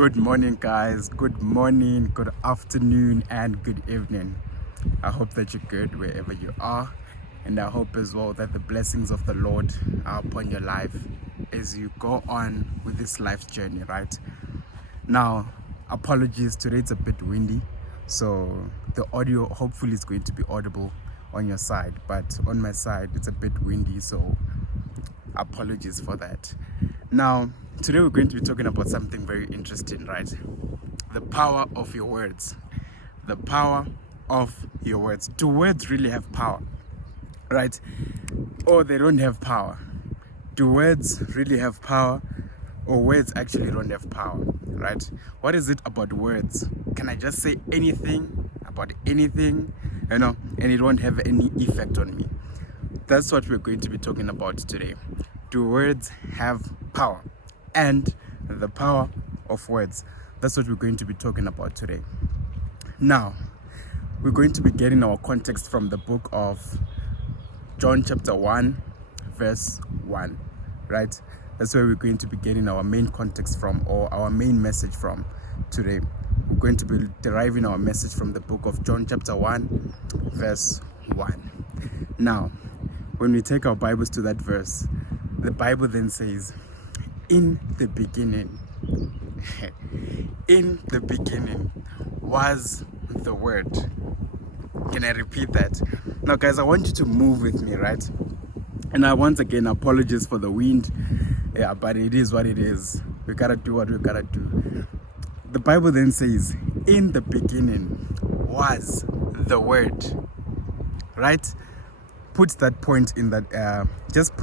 Good morning, guys. Good morning, good afternoon, and good evening. I hope that you're good wherever you are, and I hope as well that the blessings of the Lord are upon your life as you go on with this life journey, right? Now, apologies, today it's a bit windy, so the audio hopefully is going to be audible on your side, but on my side it's a bit windy, so apologies for that. Now, today we're going to be talking about something very interesting, right? The power of your words. The power of your words. Do words really have power, right? Or they don't have power? Do words really have power, or words actually don't have power, right? What is it about words? Can I just say anything about anything, and it won't have any effect on me? That's what we're going to be talking about today. Do words have power? And the power of words. That's what we're going to be talking about today. Now, we're going to be getting our context from the book of John chapter 1, verse 1, right? That's where we're going to be getting our main context from, or our main message from today. We're going to be deriving our message from the book of John chapter 1, verse 1. Now, when we take our Bibles to that verse, the Bible then says, in the beginning, in the beginning was the Word. Can I repeat that? Now, guys, I want you to move with me, right? And I once again apologize for the wind. Yeah, but it is what it is. We gotta do what we gotta do. The Bible then says, in the beginning was the Word, right? Put that point in that, just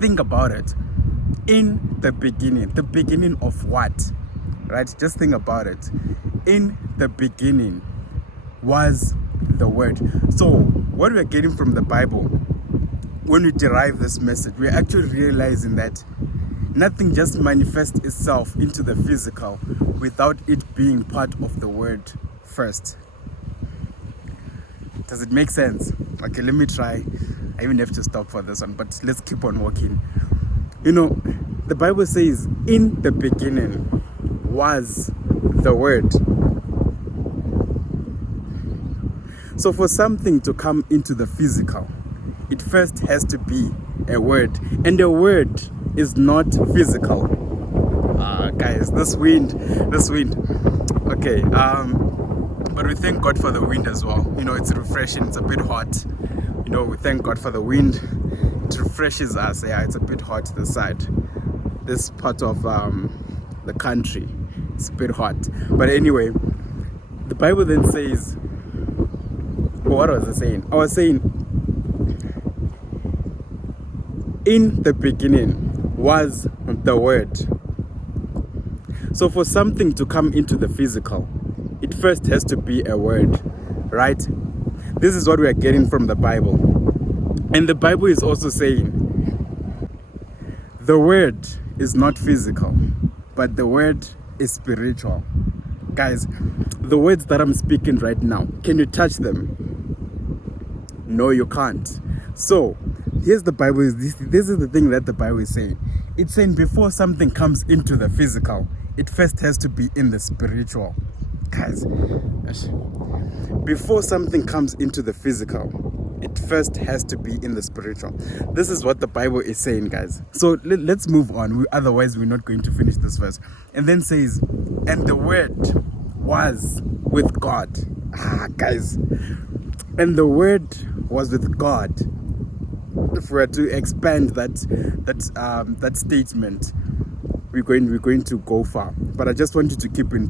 think about it. In the beginning of what, right? Just think about it. In the beginning was the Word. So what we're getting from the Bible, when we derive this message, we're actually realizing that nothing just manifests itself into the physical without it being part of the Word first. Does it make sense? Okay, let me try. I even have to stop for this one, but let's keep on walking. The Bible says, in the beginning was the Word. So for something to come into the physical, it first has to be a word. And the word is not physical. Guys, this wind. Okay, but we thank God for the wind as well. It's refreshing, it's a bit hot. We thank God for the wind. It refreshes us. Yeah, it's a bit hot this part of the country. It's a bit hot. But anyway, the Bible then says, what was I saying? I was saying, in the beginning was the Word. So for something to come into the physical, it first has to be a word, right? This is what we are getting from the Bible. And the Bible is also saying, the Word is not physical, but the Word is spiritual. Guys, the words that I'm speaking right now, can you touch them? No, you can't. So, here's the Bible. This is the thing that the Bible is saying. It's saying before something comes into the physical, it first has to be in the spiritual. Guys, before something comes into the physical, it first has to be in the spiritual. This is what the Bible is saying, guys. So let's move on. Otherwise, we're not going to finish this verse. And then says, and the Word was with God. Guys. And the Word was with God. If we were to expand that statement, we're going to go far. But I just want you to keep in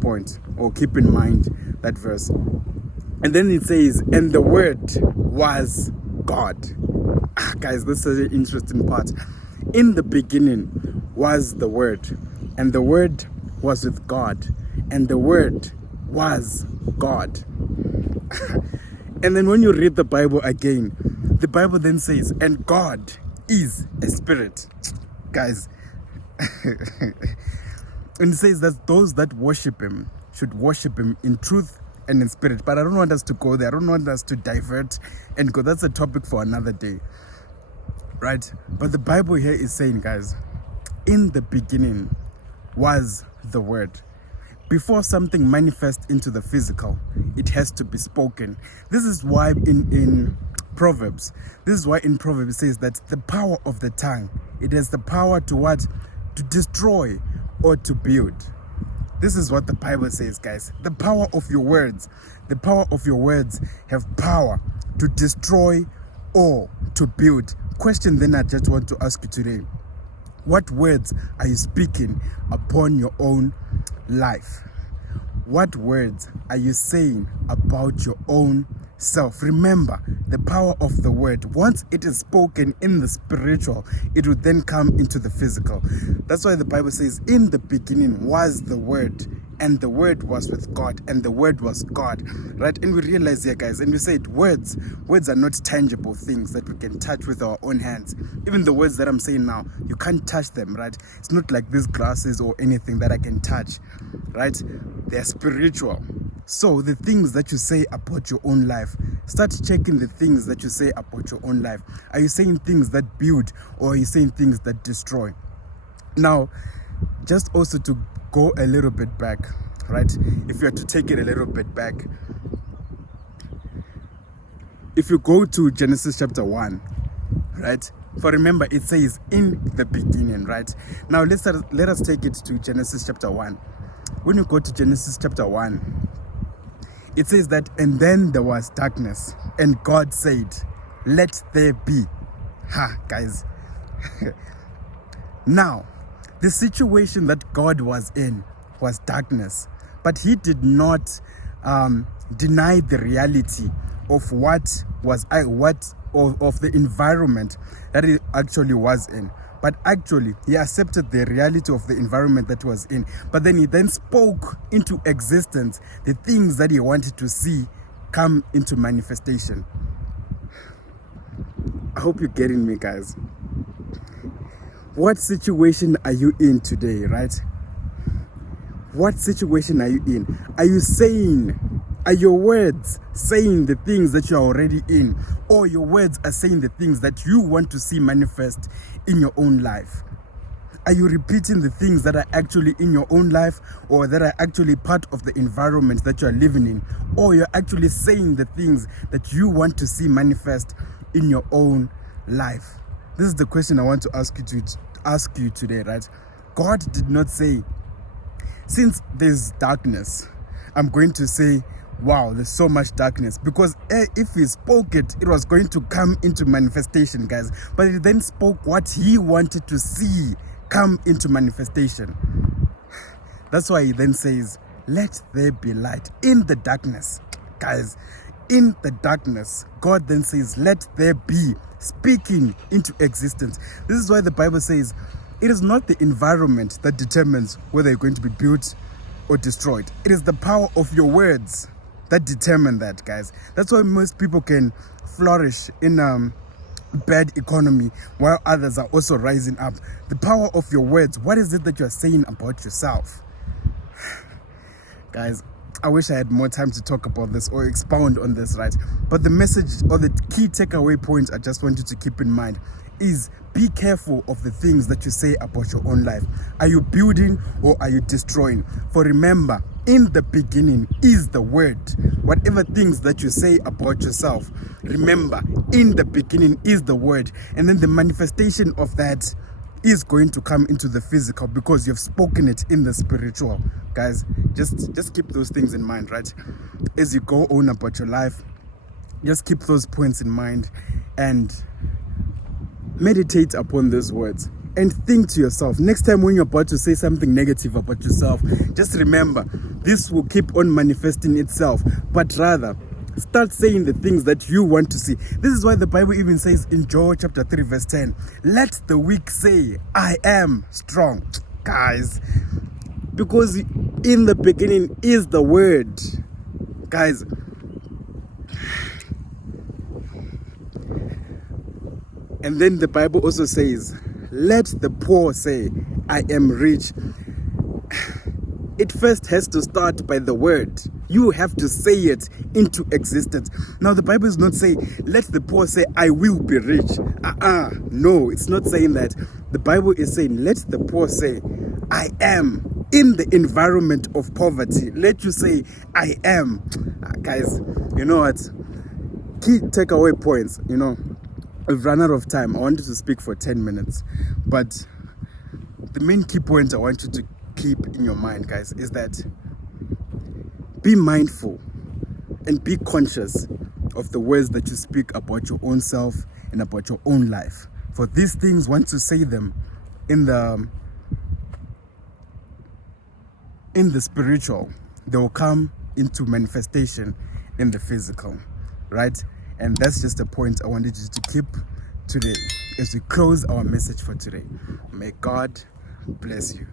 mind that verse. And then it says, and the Word was God. Guys, this is an interesting part. In the beginning was the Word, and the Word was with God, and the Word was God. And then when you read the Bible again, the Bible then says, and God is a spirit. Guys, and it says that those that worship Him should worship Him in truth and in spirit. But I don't want us to go there. I don't want us to divert and go. That's a topic for another day, right? But the Bible here is saying, guys, in the beginning was the Word. Before something manifests into the physical, it has to be spoken. This is why in Proverbs, it says that the power of the tongue, it has the power to what? To destroy or to build. This is what the Bible says, guys. The power of your words. The power of your words have power to destroy or to build. Question then I just want to ask you today. What words are you speaking upon your own life? What words are you saying about your own self? Remember the power of the word. Once it is spoken in the spiritual, it will then come into the physical. That's why the Bible says, in the beginning was the word, and the word was with God, and the word was God, right? And we realize here, guys, and we said words are not tangible things that we can touch with our own hands. Even the words that I'm saying now, you can't touch them, right? It's not like these glasses or anything that I can touch, right? They're spiritual. So the things that you say about your own life, start checking the things that you say about your own life. Are you saying things that build, or are you saying things that destroy? Now, just also to go a little bit back, right? If you are to take it a little bit back, if you go to Genesis chapter 1, right? For remember, it says in the beginning, right? Now let us take it to Genesis chapter 1. When you go to Genesis chapter 1, it says that, and then there was darkness, and God said, let there be. Guys. Now, the situation that God was in was darkness, but he did not deny the reality of what of the environment that he actually was in. But actually, he accepted the reality of the environment that he was in. But then he then spoke into existence the things that he wanted to see come into manifestation. I hope you're getting me, guys. What situation are you in today, right? What situation are you in? Are your words saying the things that you are already in? Or your words are saying the things that you want to see manifest in your own life? Are you repeating the things that are actually in your own life, or that are actually part of the environment that you are living in? Or you're actually saying the things that you want to see manifest in your own life? This is the question I want to ask you today, right? God did not say, since there's darkness, I'm going to say, wow, there's so much darkness. Because if he spoke it, it was going to come into manifestation, guys. But he then spoke what he wanted to see come into manifestation. That's why he then says, let there be light in the darkness. Guys, in the darkness, God then says, let there be, speaking into existence. This is why the Bible says, it is not the environment that determines whether you're going to be built or destroyed. It is the power of your words that determine that, guys. That's why most people can flourish in bad economy while others are also rising up. The power of your words. What is it that you're saying about yourself? Guys, I wish I had more time to talk about this or expound on this, right? But the message or the key takeaway point I just want you to keep in mind is, be careful of the things that you say about your own life. Are you building or are you destroying? For remember, in the beginning is the word. Whatever things that you say about yourself, remember, in the beginning is the word. And then the manifestation of that is going to come into the physical because you've spoken it in the spiritual. Guys, just keep those things in mind, right? As you go on about your life, just keep those points in mind and meditate upon those words and think to yourself, next time when you're about to say something negative about yourself, just remember, this will keep on manifesting itself, but rather start saying the things that you want to see. This is why the Bible even says in Joel chapter 3 verse 10, let the weak say, I am strong. Guys, because in the beginning is the word. Guys, and then the Bible also says, let the poor say, I am rich. It first has to start by the word. You have to say it into existence. Now, the Bible is not saying, let the poor say, I will be rich. No, it's not saying that. The Bible is saying, let the poor say, I am in the environment of poverty. Let you say, I am. Guys, you know what? Key takeaway points, we've run out of time. I wanted to speak for 10 minutes, but the main key point I want you to keep in your mind, guys, is that be mindful and be conscious of the words that you speak about your own self and about your own life. For these things, once you say them in the spiritual, they will come into manifestation in the physical, right? And that's just a point I wanted you to keep today as we close our message for today. May God bless you.